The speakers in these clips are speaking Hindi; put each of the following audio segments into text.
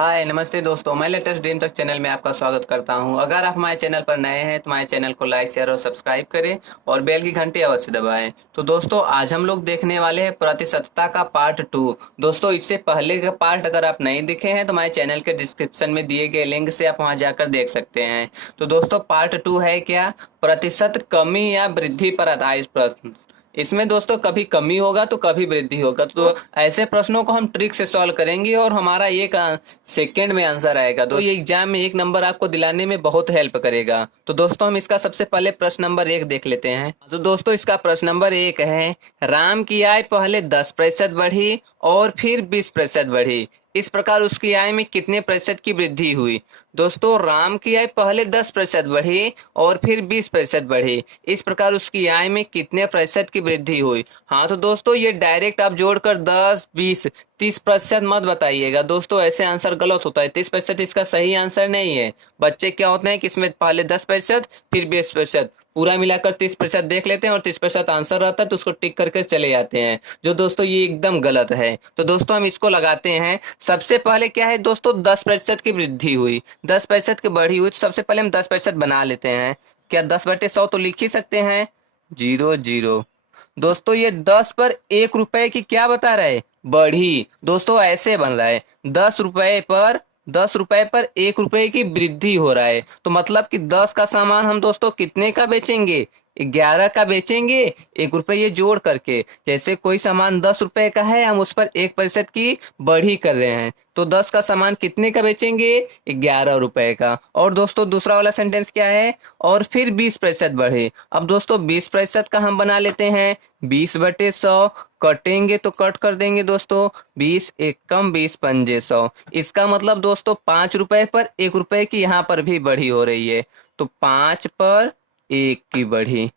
हाय नमस्ते दोस्तों, मैं लेटेस्ट ड्रीम तक चैनल में आपका स्वागत करता हूं। अगर आप हमारे चैनल पर नए हैं तो हमारे चैनल को लाइक शेयर और सब्सक्राइब करें और बेल की घंटी अवश्य दबाएं। तो दोस्तों आज हम लोग देखने वाले हैं प्रतिशतता का पार्ट 2। दोस्तों इससे पहले का पार्ट अगर आप नहीं देखे हैं तो हमारे चैनल के डिस्क्रिप्शन में दिए गए लिंक से आप वहां जाकर देख सकते हैं। तो दोस्तों पार्ट 2 है क्या, प्रतिशत कमी या वृद्धि पर आधारित प्रश्न। इसमें दोस्तों कभी कमी होगा तो कभी वृद्धि होगा, तो ऐसे प्रश्नों को हम ट्रिक से सॉल्व करेंगे और हमारा एक सेकंड में आंसर आएगा। तो ये एग्जाम में एक नंबर आपको दिलाने में बहुत हेल्प करेगा। तो दोस्तों हम इसका सबसे पहले प्रश्न नंबर 1 देख लेते हैं। तो दोस्तों इसका प्रश्न नंबर 1 है, राम की आय पहले 10% बढ़ी और फिर 20% बढ़ी, इस प्रकार उसकी आय में कितने प्रतिशत की वृद्धि हुई। दोस्तों राम की आय पहले 10% बढ़ी और फिर 20% बढ़ी, इस प्रकार उसकी आय में कितने प्रतिशत की वृद्धि हुई। हाँ तो दोस्तों ये डायरेक्ट आप जोड़कर 10, 20, 30% मत बताइएगा दोस्तों, ऐसे आंसर गलत होता है। 30% इसका सही आंसर नहीं है। बच्चे क्या होते हैं कि इसमें पहले 10% फिर 20%, पूरा मिलाकर 30% देख लेते हैं और 30% आंसर रहता है तो उसको टिक करके चले जाते हैं, जो दोस्तों ये एकदम गलत है। तो दोस्तों हम इसको लगाते हैं। सबसे पहले क्या है दोस्तों, 10% की वृद्धि हुई, 10% की बढ़ी हुई, तो सबसे पहले हम 10% बना लेते हैं। क्या 10/100 तो लिख ही सकते हैं, 0 0। दोस्तों ये 10 पर 1 रुपए की क्या बता रहा है, बढ़ी। दोस्तों ऐसे बन रहा है 10 रुपए पर 1 रुपए की वृद्धि हो रहा है, तो मतलब कि 10 का सामान हम दोस्तों कितने का बेचेंगे, 11 का बेचेंगे 1 रुपए ये जोड़ करके। जैसे कोई सामान 10 रुपए का है, हम उस पर 1% की बढ़ी कर रहे हैं, तो 10 का सामान कितने का बेचेंगे, 11 रुपए का। और दोस्तों दूसरा वाला सेंटेंस क्या है, और फिर 20% बढ़े। अब दोस्तों 20% का हम बना लेते हैं, 20/100 कटेंगे तो कट कर देंगे दोस्तों, 20 एक कम 20 पंजे 100। इसका मतलब दोस्तों 5 रुपए पर 1 रुपए की यहाँ पर भी बढ़ी हो रही है, तो 5 पर 1 की बढ़ी,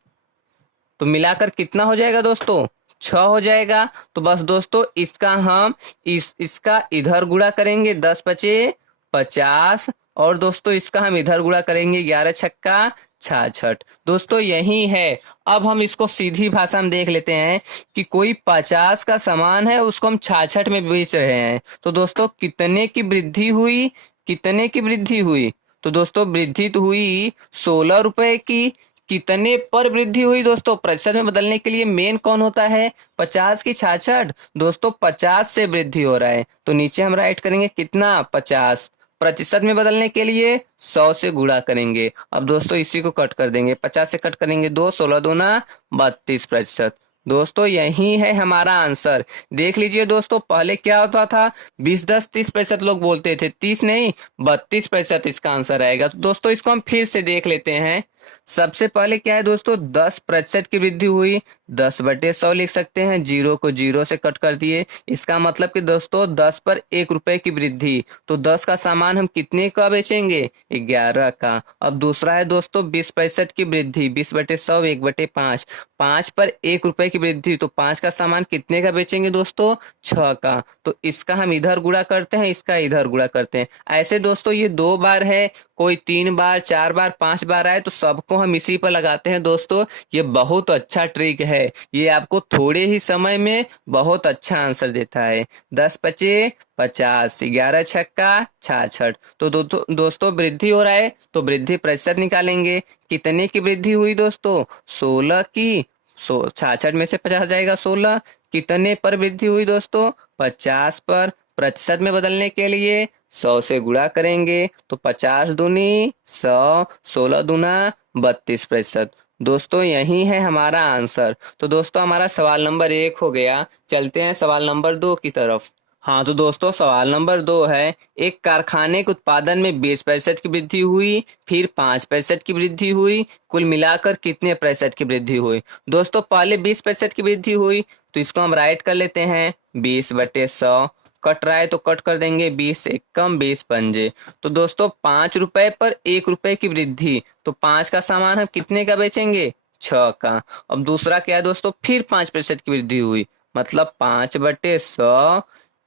तो मिलाकर कितना हो जाएगा दोस्तों, 6 हो जाएगा। तो बस दोस्तों इसका हम इसका इधर गुणा करेंगे, 10 × 5 = 50, और दोस्तों इसका हम इधर गुणा करेंगे, 11 × 6 = 66। दोस्तों यही है। अब हम इसको सीधी भाषा में देख लेते हैं कि कोई 50 का सामान है, उसको हम 66 में बेच रहे हैं, तो दोस्तों कितने की वृद्धि हुई, कितने की वृद्धि हुई। तो दोस्तों वृद्धि तो हुई 16 रुपए की। कितने पर वृद्धि हुई दोस्तों, प्रतिशत में बदलने के लिए मेन कौन होता है, 50 की 66। दोस्तों 50 से वृद्धि हो रहा है, तो नीचे हम राइट करेंगे कितना, 50। प्रतिशत में बदलने के लिए 100 से गुणा करेंगे। अब दोस्तों इसी को कट कर देंगे, 50 से कट करेंगे 2, 16 दूना 32%। दोस्तों यही है हमारा आंसर। देख लीजिए दोस्तों, पहले क्या होता था, 20, 10, 30% लोग बोलते थे, 30 नहीं 32% इसका आंसर आएगा। तो दोस्तों इसको हम फिर से देख लेते हैं। सबसे पहले क्या है दोस्तों, 10% की वृद्धि हुई, 10/100 लिख सकते हैं, 0 को 0 से कट कर दिए। इसका मतलब कि दोस्तों 10 पर 1 रुपए की वृद्धि, तो 10 का सामान हम कितने का बेचेंगे, 11 का। अब दूसरा है दोस्तों 20% की वृद्धि, 20/100 1/5, 5 पर 1 रुपए की वृद्धि, तो 5 का सामान कितने का बेचेंगे दोस्तों, 6 का। तो इसका हम इधर गुणा करते हैं, इसका इधर गुणा करते हैं। ऐसे दोस्तों ये 2 बार है, कोई 3 बार, 4 बार, 5 बार आए तो सबको हम इसी पर लगाते हैं दोस्तों। ये बहुत अच्छा ट्रिक है, ये आपको थोड़े ही समय में बहुत अच्छा आंसर देता है। 10×5 = 50, 11×6 = 66। तो दोस्तों वृद्धि हो रहा है तो वृद्धि प्रतिशत निकालेंगे। कितने की वृद्धि हुई दोस्तों, 16 की। 66 में से 50 जाएगा 16। कितने पर वृद्धि हुई दोस्तों, 50 पर। प्रतिशत में बदलने के लिए 100 से गुणा करेंगे, तो 50 दूनी 100, 16 दूना 32%। दोस्तों यही है हमारा आंसर। तो दोस्तों हमारा सवाल नंबर 1 हो गया। चलते हैं सवाल नंबर 2 की तरफ। हाँ तो दोस्तों सवाल नंबर 2 है, एक कारखाने के उत्पादन में 20% की वृद्धि हुई, फिर 5% की वृद्धि हुई, कुल मिलाकर कितने प्रतिशत की वृद्धि हुई। दोस्तों पहले 20% की वृद्धि हुई, तो इसको हम राइट कर लेते हैं, 20/100 कट रहा है तो कट कर देंगे, 20 एक कम 20 पंजे। तो दोस्तों 5 रुपए पर 1 रुपए की वृद्धि, तो 5 का सामान हम कितने का बेचेंगे, 6 का। अब दूसरा क्या है दोस्तों, फिर 5% की वृद्धि हुई, मतलब 5/100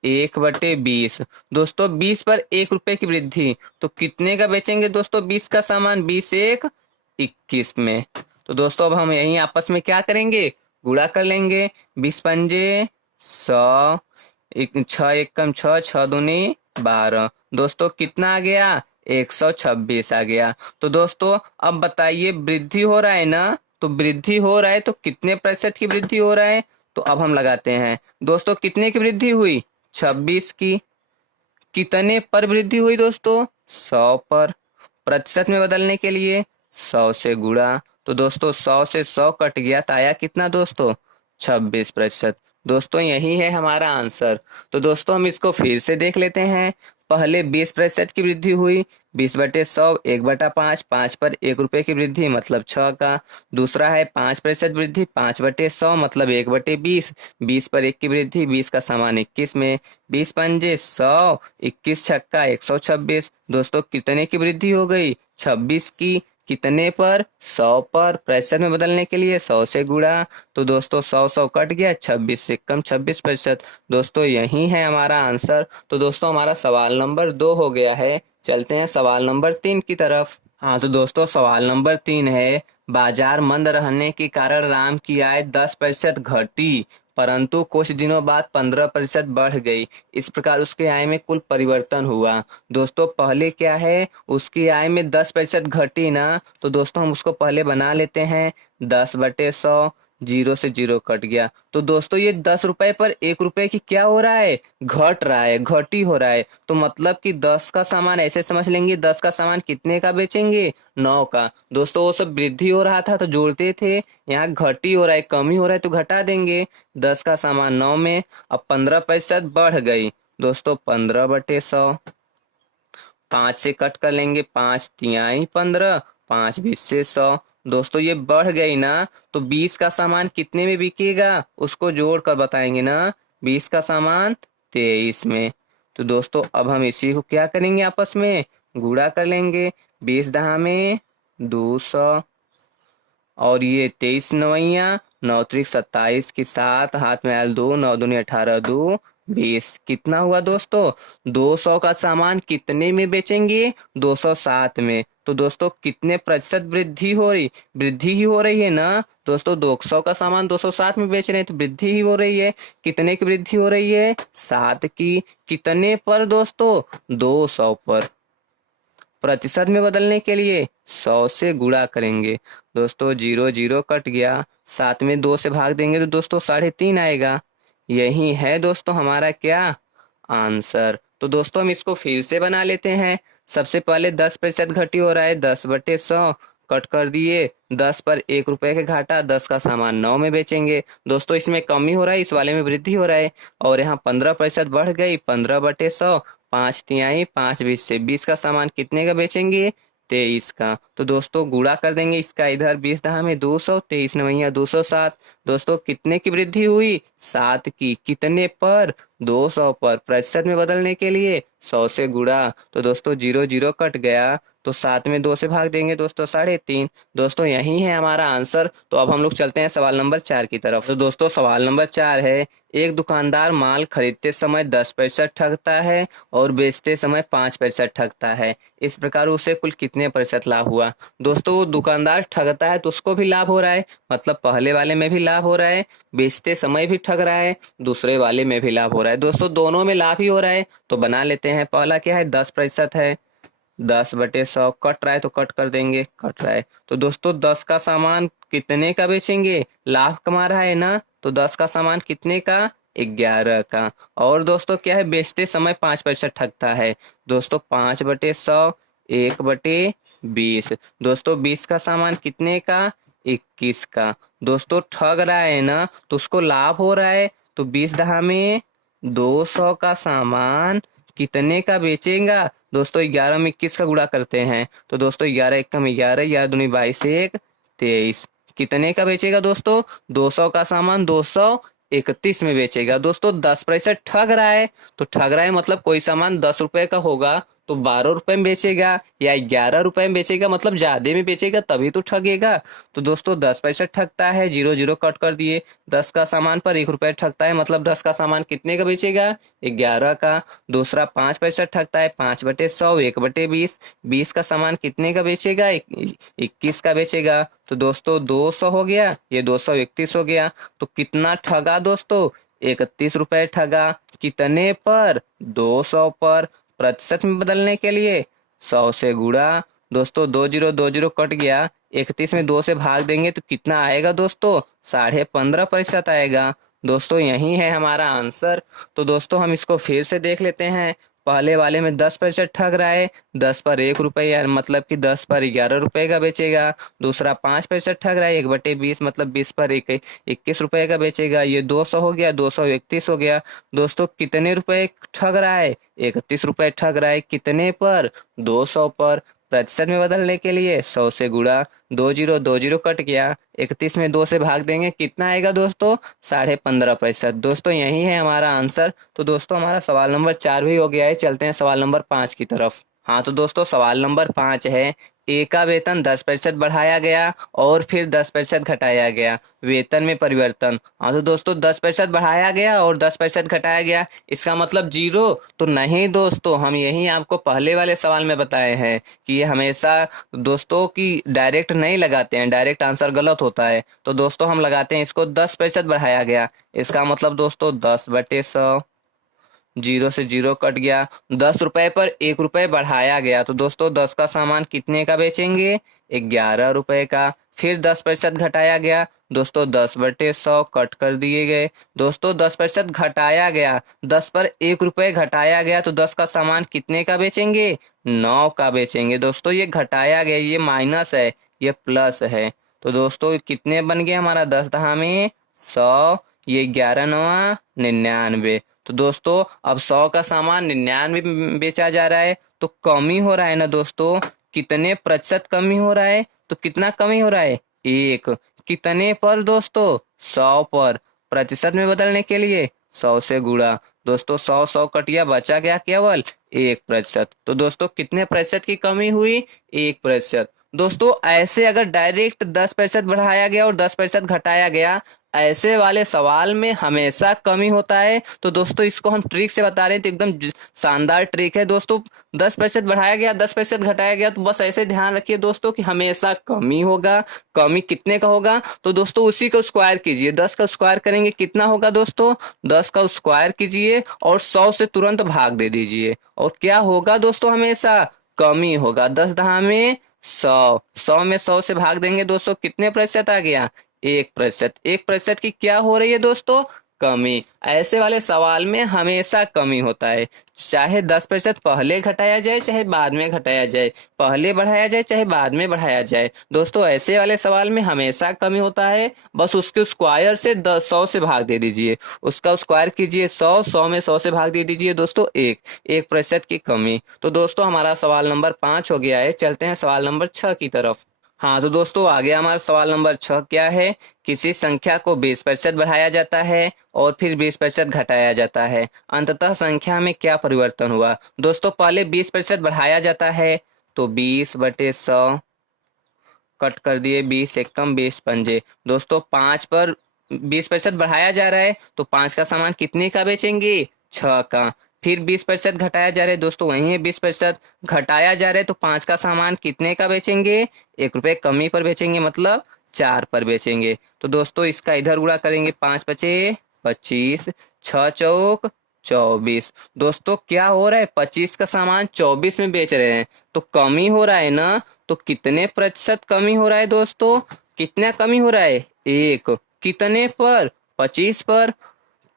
1/20। दोस्तों 20 पर 1 रुपए की वृद्धि, तो कितने का बेचेंगे दोस्तों 20 का सामान, 20 एक 21 में। तो दोस्तों अब हम यही आपस में क्या करेंगे, गुणा कर लेंगे, 20 पंजे 100, 6 एक कम 6, 6 दूनी 12। दोस्तों कितना आ गया? 126 आ गया। तो दोस्तों अब बताइए, वृद्धि हो रहा है ना? तो वृद्धि हो रहा है तो कितने प्रतिशत की वृद्धि हो रहा है? तो अब हम लगाते हैं। दोस्तों कितने की वृद्धि हुई? 26 की। कितने पर वृद्धि हुई दोस्तों? 100 पर। प्रतिशत में बदलने के लिए 100 से गुणा। तो दोस्तों 100 से 100 कट गया तो आया कितना दोस्तों? 26%। दोस्तों यही है हमारा आंसर। तो दोस्तों हम इसको फिर से देख लेते हैं। पहले 20% की वृद्धि हुई। 20/100 1/5, 5 पर 1 रुपए की वृद्धि मतलब 6 का। दूसरा है 5% वृद्धि, 5/100 मतलब 1/20। 20 पर 1 की वृद्धि, 20 का सामान 21 में। 20 पंजे 100, 21 छक्का 126। दोस्तों कितने की वृद्धि हो गई? 26 की। कितने पर? 100 पर। प्रतिशत में बदलने के लिए 100 से गुणा। तो दोस्तों 100 कट गया, 26 से कम 26%। दोस्तों यही है हमारा आंसर। तो दोस्तों हमारा सवाल नंबर 2 हो गया है। चलते हैं सवाल नंबर 3 की तरफ। हाँ तो दोस्तों सवाल नंबर 3 है, बाजार मंद रहने के कारण राम की आय 10% घटी, परंतु कुछ दिनों बाद 15% बढ़ गई। इस प्रकार उसके आय में कुल परिवर्तन हुआ। दोस्तों पहले क्या है, उसकी आय में 10% घटी ना, तो दोस्तों हम उसको पहले बना लेते हैं। 10/100, जीरो से जीरो कट गया। तो दोस्तों ये 10 रुपए पर 1 रुपए की क्या हो रहा है? घट रहा है, घटी हो रहा है। तो मतलब कि 10 का सामान ऐसे समझ लेंगे, 10 का सामान कितने का बेचेंगे? 9 का। दोस्तों वो सब वृद्धि हो रहा था तो जोड़ते थे, यहाँ घटी हो रहा है, कमी हो रहा है तो घटा देंगे। 10 का सामान 9 में, अब 15% बढ़ गई। दोस्तों 15/100, 5 से कट कर लेंगे, 5 तिहाई 15, 5 बीस से 100। दोस्तों ये बढ़ गई ना, तो 20 का सामान कितने में बिकेगा उसको जोड़ कर बताएंगे ना। 20 का सामान 23 में। तो दोस्तों अब हम इसी को क्या करेंगे, आपस में गुणा कर लेंगे। 20 दहा में 200, और ये 23 नवैया, 9 त्रिक 27 की 7, हाथ में आयल 2, 9 दूनी 18, 2 20। कितना हुआ दोस्तों? 200 का सामान कितने में बेचेंगे? 207 में। तो दोस्तों कितने प्रतिशत वृद्धि हो रही? वृद्धि ही हो रही है ना। दोस्तों 200 का सामान 207 में बेच रहे हैं तो वृद्धि ही हो रही है। कितने की वृद्धि हो रही है? 7 की। कितने पर दोस्तों? 200 पर। प्रतिशत में बदलने के लिए 100 से गुणा करेंगे। दोस्तों जीरो जीरो कट गया, 7 में 2 से भाग देंगे तो दोस्तों 3.5 आएगा। यही है दोस्तों हमारा क्या? आंसर। तो दोस्तों हम इसको फिर से बना लेते हैं। सबसे पहले 10% घटी हो रहा है, 10/100 कट कर दिए। 10 पर 1 रुपए के घाटा, 10 का सामान 9 में बेचेंगे। दोस्तों इसमें कमी हो रहा है, इस वाले में वृद्धि हो रहा है। और यहाँ 15% बढ़ गई, 15/100, 5 तिहाई 5 बीस से 20 का सामान कितने का बेचेंगे? 23 का। तो दोस्तों गुणा कर देंगे इसका, इधर 20 दहा में 200, 23 नवैया 207। दोस्तों कितने की वृद्धि हुई? 7 की। कितने पर? 200 पर। प्रतिशत में बदलने के लिए 100 से गुणा। तो दोस्तों जीरो जीरो कट गया, तो 7 में 2 से भाग देंगे दोस्तों 3.5। दोस्तों यही है हमारा आंसर। तो अब हम लोग चलते हैं सवाल नंबर 4 की तरफ। तो दोस्तों सवाल नंबर 4 है, एक दुकानदार माल खरीदते समय 10% ठगता है और बेचते समय 5% ठगता है। इस प्रकार उसे कुल कितने प्रतिशत लाभ हुआ? दोस्तों वो दुकानदार ठगता है तो उसको भी लाभ हो रहा है, मतलब पहले वाले में भी लाभ हो रहा है, बेचते समय भी ठग रहा है, दूसरे वाले में भी लाभ हो रहा है। दोस्तों दोनों में लाभ ही हो रहा है। तो बना लेते हैं। पहला क्या है? 10% है। 10/100 कट रहा है तो कट कर देंगे, कट रहा है। तो दोस्तों 10 का सामान कितने का बेचेंगे? लाभ कमा रहा है ना, तो 10 का सामान कितने का? 11 का। और दोस्तों क्या है? बेचते समय 5% ठगता है। दोस्तों 5/100, 1/20। दोस्तों 20 का सामान कितने का? 21 का। दोस्तों ठग रहा है ना, तो उसको लाभ हो रहा है। तो 20 दहा में 200 का सामान कितने का बेचेगा? दोस्तों 11 में 21 का गुणा करते हैं तो दोस्तों 11 एकम 11, 11 दूनी 22, 1 23। कितने का बेचेगा दोस्तों? 200 का सामान 231 में बेचेगा। दोस्तों 10% ठग रहा है, तो ठग रहा है मतलब कोई सामान 10 रुपए का होगा तो 12 रुपए में बेचेगा, या 11 रुपए में बेचेगा, मतलब ज्यादा में बेचेगा तभी तो ठगेगा। तो दोस्तों 10% ठगता है, जीरो जीरो कट कर दिए। 10 का सामान पर 1 रुपए ठगता है, मतलब 10 का सामान कितने का बेचेगा? 11 का। दूसरा 5% ठगता है, 5/100, 1/20। 20 का सामान कितने का बेचेगा? 21 का बेचेगा। तो दोस्तों 200 हो गया, ये 231 हो गया। तो कितना ठगा दोस्तों? 31 रुपए ठगा। कितने पर? 200 पर। प्रतिशत में बदलने के लिए 100 से गुणा। दोस्तों 20 कट गया, 31 में 2 से भाग देंगे तो कितना आएगा दोस्तों? 15.5% आएगा। दोस्तों यही है हमारा आंसर। तो दोस्तों हम इसको फिर से देख लेते हैं। पहले वाले में 10% ठग रहा है, 10 पर 1 रुपये, यार मतलब कि 10 पर 11 रुपये का बेचेगा। दूसरा 5% ठग रहा है, 1/20 मतलब 20 पर 21 रुपये का बेचेगा। ये 200 हो गया, 231 हो गया। दोस्तों कितने रुपए ठग रहा है? 31 रुपये ठग रहा है। कितने पर? 200 पर। प्रतिशत में बदलने के लिए 100 से गुणा। 20 कट गया, 31 में 2 से भाग देंगे, कितना आएगा दोस्तों? 15.5%। दोस्तों यही है हमारा आंसर। तो दोस्तों हमारा सवाल नंबर 4 भी हो गया है। चलते हैं सवाल नंबर 5 की तरफ। हाँ तो दोस्तों सवाल नंबर 5 है, ए का वेतन 10% बढ़ाया गया और फिर 10% घटाया गया, वेतन में परिवर्तन। हाँ तो दोस्तों 10% बढ़ाया गया और 10% घटाया गया, इसका मतलब 0? तो नहीं दोस्तों, हम यही आपको पहले वाले सवाल में बताए हैं कि ये हमेशा दोस्तों की डायरेक्ट नहीं लगाते हैं, डायरेक्ट आंसर गलत होता है। तो दोस्तों हम लगाते हैं इसको 10% बढ़ाया गया, इसका मतलब दोस्तों 10/100। 0 से 0 कट गया, 10 रुपए पर 1 रुपये बढ़ाया गया, तो दोस्तों 10 का सामान कितने का बेचेंगे? 11 रुपए का। फिर 10% घटाया गया, दोस्तों 10/100 कट कर दिए गए। दोस्तों 10% घटाया गया, 10 पर 1 रुपये घटाया गया, तो 10 का सामान कितने का बेचेंगे? 9 का बेचेंगे। दोस्तों ये घटाया गया, ये माइनस है, ये प्लस है। तो दोस्तों कितने बन गए हमारा? 10 दहा में 100, ये 11 नवा 99। तो दोस्तों अब 100 का सामान 99 में बेचा जा रहा है, तो कमी हो रहा है ना दोस्तों? कितने प्रतिशत कमी हो रहा है? तो कितना कमी हो रहा है? 1। कितने पर दोस्तों? 100 पर। प्रतिशत में बदलने के लिए 100 से गुणा। दोस्तों 100 कटिया, बचा गया केवल 1%। तो दोस्तों कितने प्रतिशत की कमी हुई? 1%। दोस्तों ऐसे अगर डायरेक्ट 10% बढ़ाया गया और 10% घटाया गया, ऐसे वाले सवाल में हमेशा कमी होता है। तो दोस्तों इसको हम ट्रिक से बता रहे हैं, तो एकदम शानदार ट्रिक है दोस्तों। 10% बढ़ाया गया, 10% घटाया गया, तो बस ऐसे ध्यान रखिए दोस्तों कि हमेशा कमी होगा। कमी कितने का होगा? तो दोस्तों उसी का स्क्वायर कीजिए, 10 का स्क्वायर करेंगे कितना होगा दोस्तों? 10 का स्क्वायर कीजिए और 100 से तुरंत भाग दे दीजिए, और क्या होगा दोस्तों? हमेशा कमी होगा। 10 दहा में 100, 100 में 100 से भाग देंगे दोस्तों, कितने प्रतिशत आ गया? 1%। 1% की क्या हो रही है दोस्तों? कमी। ऐसे वाले सवाल में हमेशा कमी होता है, चाहे 10% पहले घटाया जाए चाहे बाद में घटाया जाए, पहले बढ़ाया जाए चाहे बाद में बढ़ाया जाए। दोस्तों ऐसे वाले सवाल में हमेशा कमी होता है। बस उसके स्क्वायर से 100 से भाग दे दीजिए, उसका स्क्वायर कीजिए 100, 100 में 100 से भाग दे दीजिए दोस्तों 1% की कमी। तो दोस्तों हमारा सवाल नंबर 5 हो गया है। चलते हैं सवाल नंबर 6 की तरफ। हाँ तो दोस्तों आगे हमारा सवाल नंबर 6 क्या है? किसी संख्या को 20% बढ़ाया जाता है और फिर 20% घटाया जाता है, अंततः संख्या में क्या परिवर्तन हुआ? दोस्तों पहले 20% बढ़ाया जाता है, तो 20/100 कट कर दिए, 20 एकम 20 पंजे। दोस्तों 5 पर 20% बढ़ाया जा रहा है, तो 5 का सामान कितने का बेचेंगे? 6 का। फिर 20% घटाया जा रहा है, दोस्तों वही है 20% घटाया जा रहा है, तो 5 का सामान कितने का बेचेंगे? 1 रुपये कमी पर बेचेंगे, मतलब 4 पर बेचेंगे। तो दोस्तों इसका इधर गुणा करेंगे, 5 बचे 25, 6 चौक 24। दोस्तों क्या हो रहा है? 25 का सामान 24 में बेच रहे हैं, तो कमी हो रहा है ना? तो कितने प्रतिशत कमी हो रहा है दोस्तों? कितना कमी हो रहा है? 1। कितने पर? 25 पर।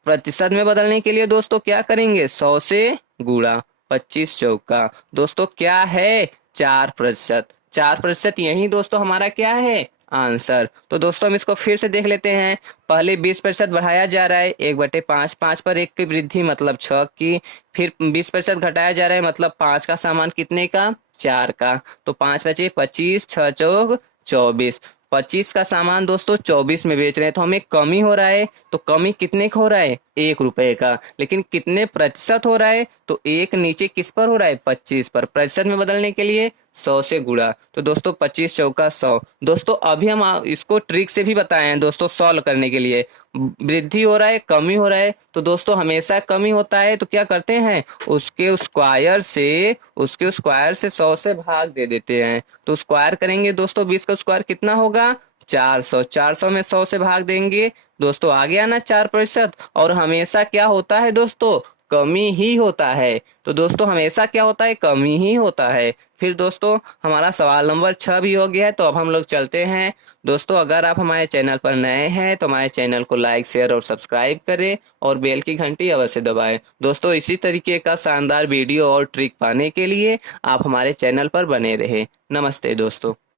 प्रतिशत में बदलने के लिए दोस्तों क्या करेंगे? 100 से गुणा, 25 चौका दोस्तों क्या है? 4%। 4%, यही दोस्तों हमारा क्या है? आंसर। तो दोस्तों हम इसको फिर से देख लेते हैं। पहले 20% बढ़ाया जा रहा है, 1/5, 5 पर 1 की वृद्धि मतलब 6 की। फिर 20% घटाया जा रहा है, मतलब 5 का सामान कितने का? 4 का। तो 5 बचे 25, 6 चौक 24। 25 का सामान दोस्तों 24 में बेच रहे हैं, तो हमें कमी हो रहा है। तो कमी कितने का हो रहा है? 1 रुपए का। लेकिन कितने प्रतिशत हो रहा है? तो एक नीचे किस पर हो रहा है? 25 पर। प्रतिशत में बदलने के लिए 100 से गुणा, तो दोस्तों 25 चौका 100। दोस्तों अभी हम इसको ट्रिक से भी बताए हैं दोस्तों, सॉल्व करने के लिए। वृद्धि हो रहा है, कमी हो रहा है, तो दोस्तों हमेशा कमी होता है, तो क्या करते हैं? उसके स्क्वायर से 100 से भाग दे देते हैं। तो स्क्वायर करेंगे दोस्तों, 20 का स्क्वायर कितना होगा? 400। 400 में 100 से भाग देंगे, दोस्तों आ गया ना 4%। और हमेशा क्या होता है दोस्तों? कमी ही होता है। तो दोस्तों हमेशा क्या होता है, कमी ही होता है। फिर दोस्तों हमारा सवाल नंबर 6 भी हो गया है, तो अब हम लोग चलते हैं। दोस्तों अगर आप हमारे चैनल पर नए हैं तो हमारे चैनल को लाइक शेयर और सब्सक्राइब करें और बेल की घंटी अवश्य दबाएं। दोस्तों इसी तरीके का शानदार वीडियो और ट्रिक पाने के लिए आप हमारे चैनल पर बने रहें। नमस्ते दोस्तों।